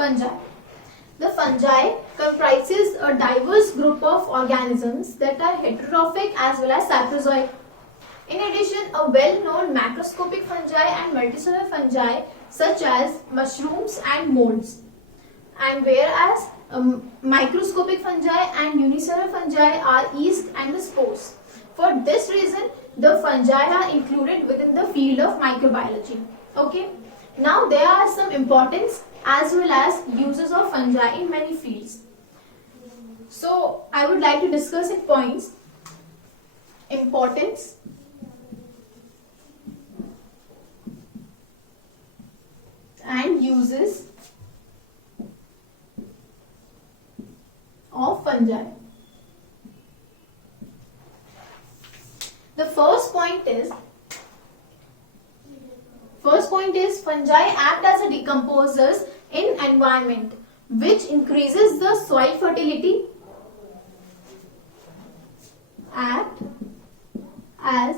Fungi. The fungi comprises a diverse group of organisms that are heterotrophic as well as saprozoic. In addition, a well-known macroscopic fungi and multicellular fungi such as mushrooms and molds. And whereas microscopic fungi and unicellular fungi are yeast and the spores. For this reason, the fungi are included within the field of microbiology. Okay. Now there are some importance as well as uses of fungi in many fields. So I would like to discuss in points importance, and uses of fungi. The first point is fungi act as a decomposers in environment, which increases the soil fertility. Act as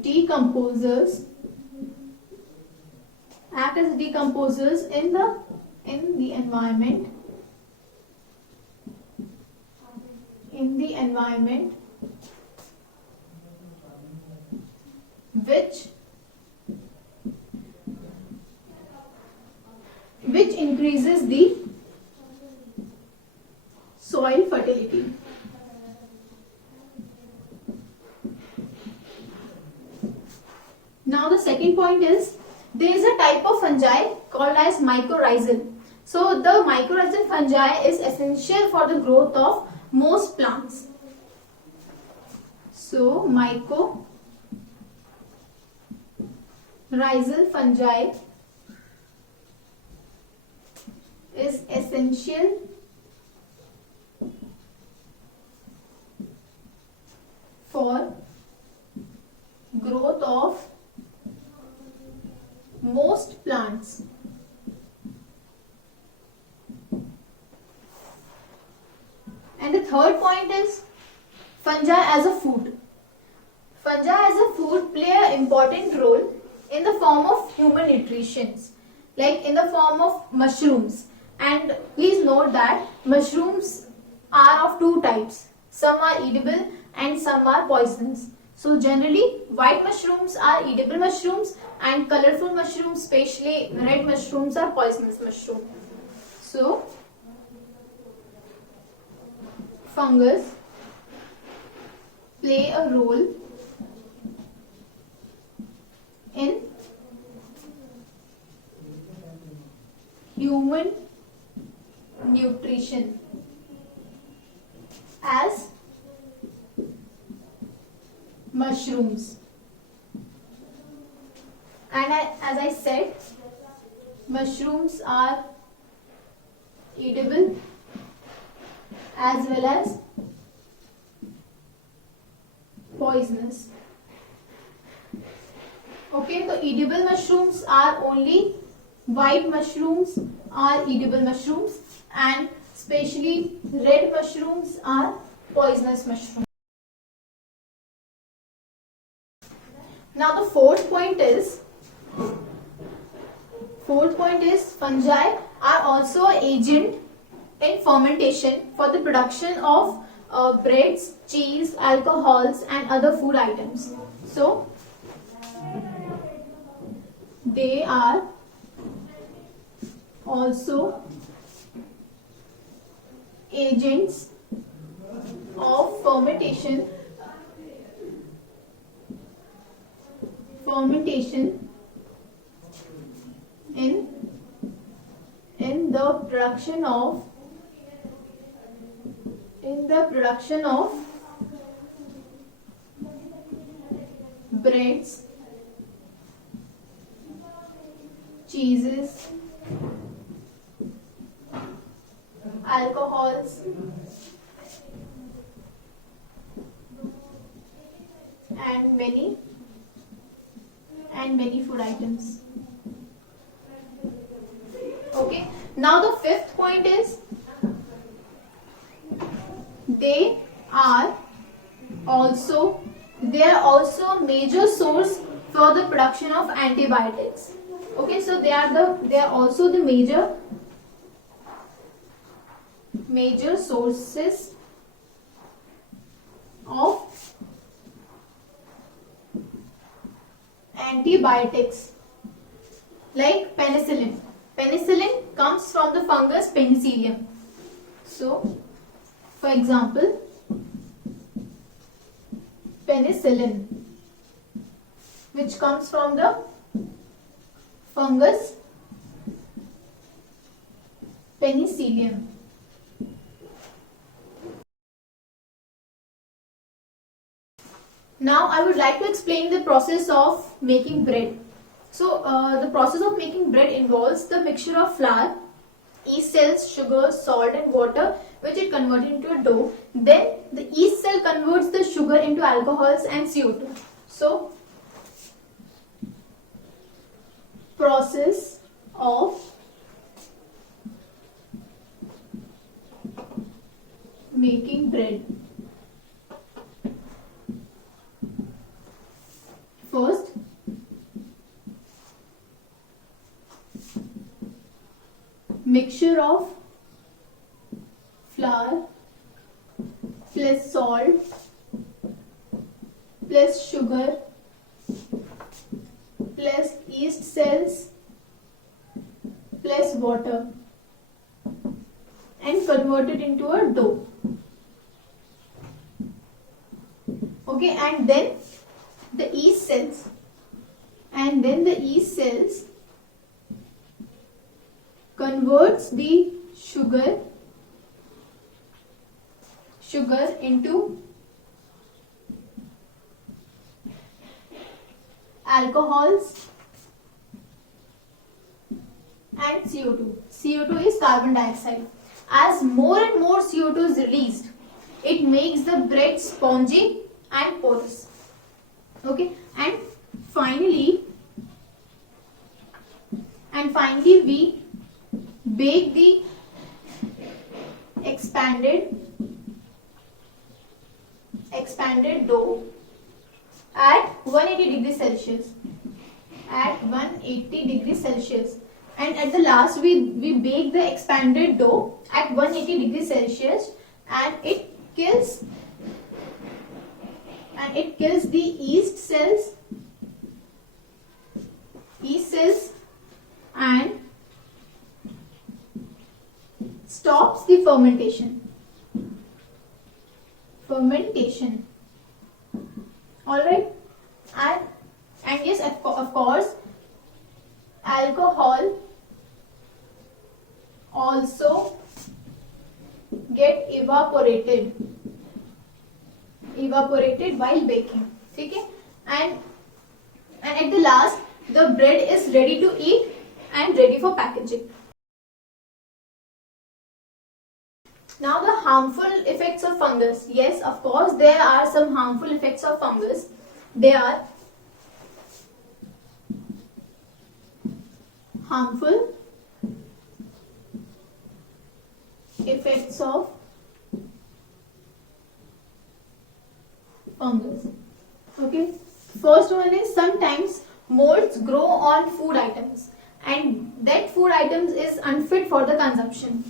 decomposers in the environment which increases the soil fertility. Now the second point is there is a type of fungi called as mycorrhizal. So the mycorrhizal fungi is essential for the growth of most plants. So mycorrhizal fungi is essential for growth of most plants. And the third point is fungi as a food. Fungi as a food play an important role in the form of human nutrition, like in the form of mushrooms. And please note that mushrooms are of two types. Some are edible and some are poisonous. So generally white mushrooms are edible mushrooms and colorful mushrooms, especially red mushrooms, are poisonous mushrooms. So fungus play a role in human nutrition as mushrooms. And as I said, mushrooms are edible as well as poisonous. Okay, so edible mushrooms are only white mushrooms are edible mushrooms, and especially red mushrooms are poisonous mushrooms. Now the fourth point is fungi are also an agent in fermentation for the production of breads, cheese, alcohols and other food items. So they are also agents of fermentation in the production of breads, cheeses, alcohols and many food items. Okay, now the fifth point is they are also major source for the production of antibiotics. Okay, so they are also the major sources of antibiotics, like penicillin. Penicillin comes from the fungus Penicillium. So, for example, penicillin, which comes from the fungus Penicillium. Now I would like to explain the process of making bread. So the process of making bread involves the mixture of flour, yeast cells, sugar, salt and water, which it converted into a dough. Then the yeast cell converts the sugar into alcohols and CO2. So process of making bread. First, mixture of flour plus salt plus sugar plus yeast cells plus water and convert it into a dough. Okay, and then the yeast cells converts the sugar into alcohols and CO2. CO2 is carbon dioxide. As more and more CO2 is released, it makes the bread spongy and porous. Okay, and finally we bake the expanded dough at 180 degrees Celsius. And at the last we bake the expanded dough at 180 degrees Celsius, and it kills the yeast cells and stops the fermentation. Alright, and yes, of course, alcohol also get evaporated while baking. Okay, and at the last the bread is ready to eat and ready for packaging. Now the harmful effects of fungus. Yes, of course, there are some harmful effects of fungus. They are harmful effects of fungus. Okay, first one is sometimes molds grow on food items, and that food items is unfit for the consumption.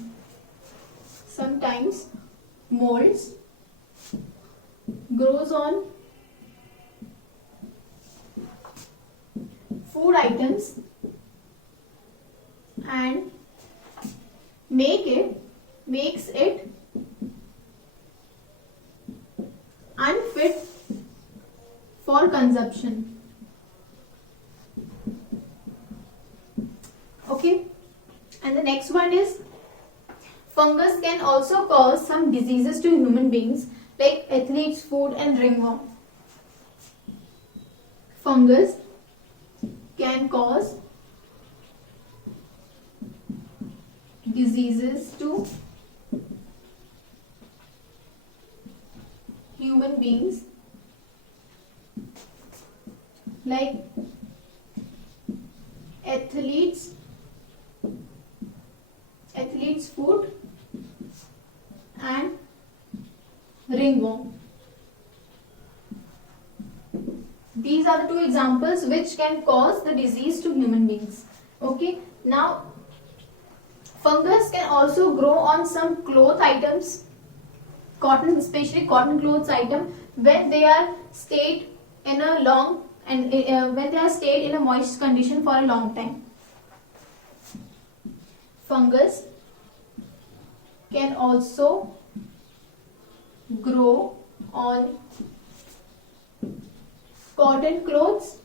Sometimes molds grows on food items and makes it unfit for consumption. Okay, and the next one is fungus can also cause some diseases to human beings, like athlete's foot and ringworm. Fungus can cause diseases to human beings, like athlete's foot and ringworm. These are the two examples which can cause the disease to human beings. Okay, now fungus can also grow on some cloth items, cotton, especially cotton clothes item, when they are stayed in a long and when they are stayed in a moist condition for a long time. Fungus can also grow on cotton clothes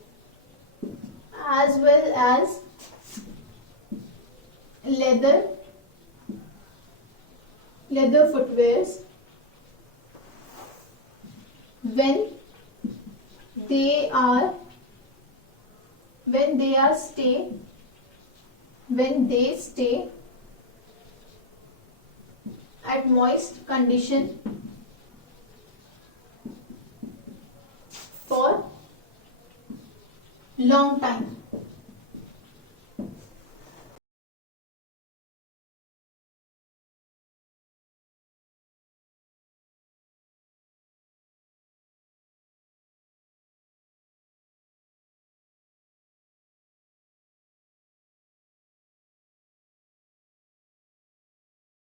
as well as leather footwears when they stay at moist condition for long time.